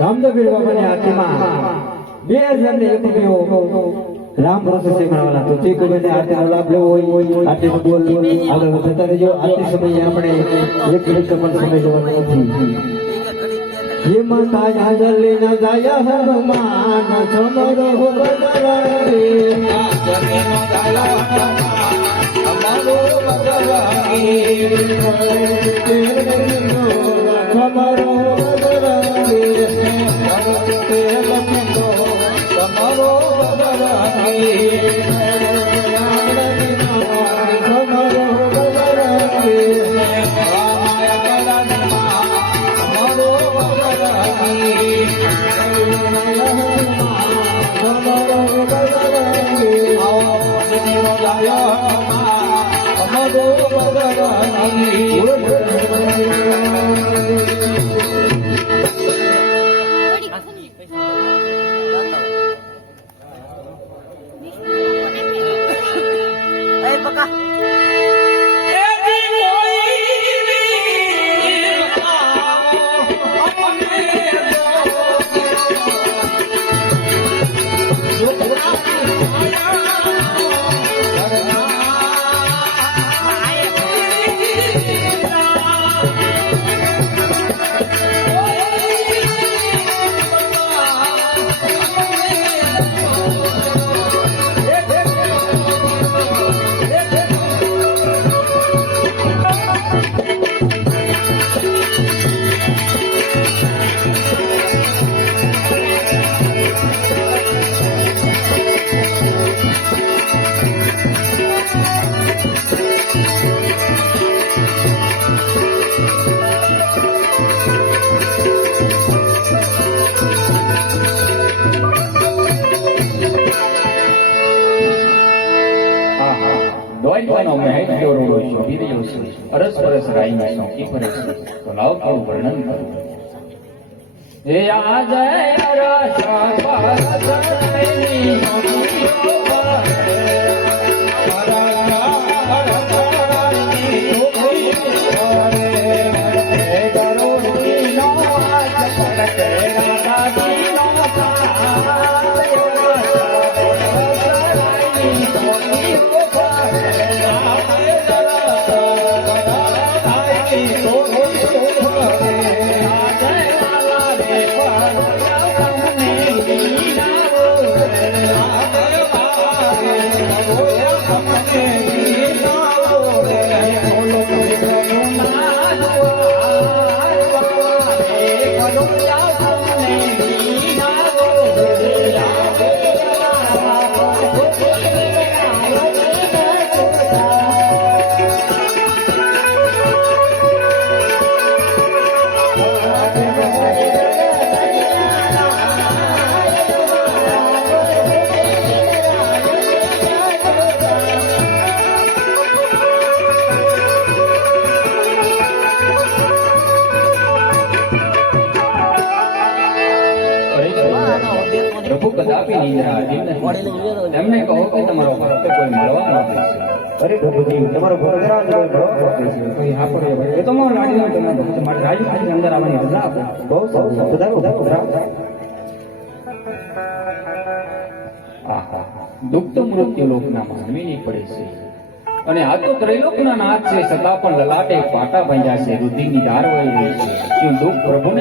રામદેવ પીર બાબાની આરતીમાં 2001 રામ ભરોસે સેવાવાળા તો જે કોઈને આરતીનો લાભ લેવો હોય આરતીનો બોલ આગળ વધતા રહેજો. આરતી સમયે આપણે એક મિનિટ પણ સમય લેવાનો નથી. હે માતા હાજલી ના જાયા હનુમાન સમરો બદરાવી જમીનો ગાલા અમારો બદરાવી સમરો બદરાવી તમારો બદરાવી દોઈવાનો મહેક દોરડો છે વિરિયો છે અરસ પરસ રાઈનો શોકી કરે છે તો લાવ થોડું વર્ણન કરું. હે આ જય અરસ પરસ રાઈની શોકીઓ પ્રભુ કદાપી નિંદ્રા એમને કહો કે તમારો ભક્ત કોઈ મળવા માંગે છે. અરે પ્રભુજી તમારો ભક્ત એ તો મારો લાડીનો તમારો ભક્ત મારે રાજુની અંદર આવવાની રજા આપો. બહુ સારું આહા દુઃખ તો મૃત્યુ લોકના માનવીની પડે છે અને આ તો ત્રૈલોકના નાથ છે છતાં પણ લલાટે પાટા બાંધ્યા છે રુધિરની ધાર વહી રહી છે. શું દુઃખ પ્રભુને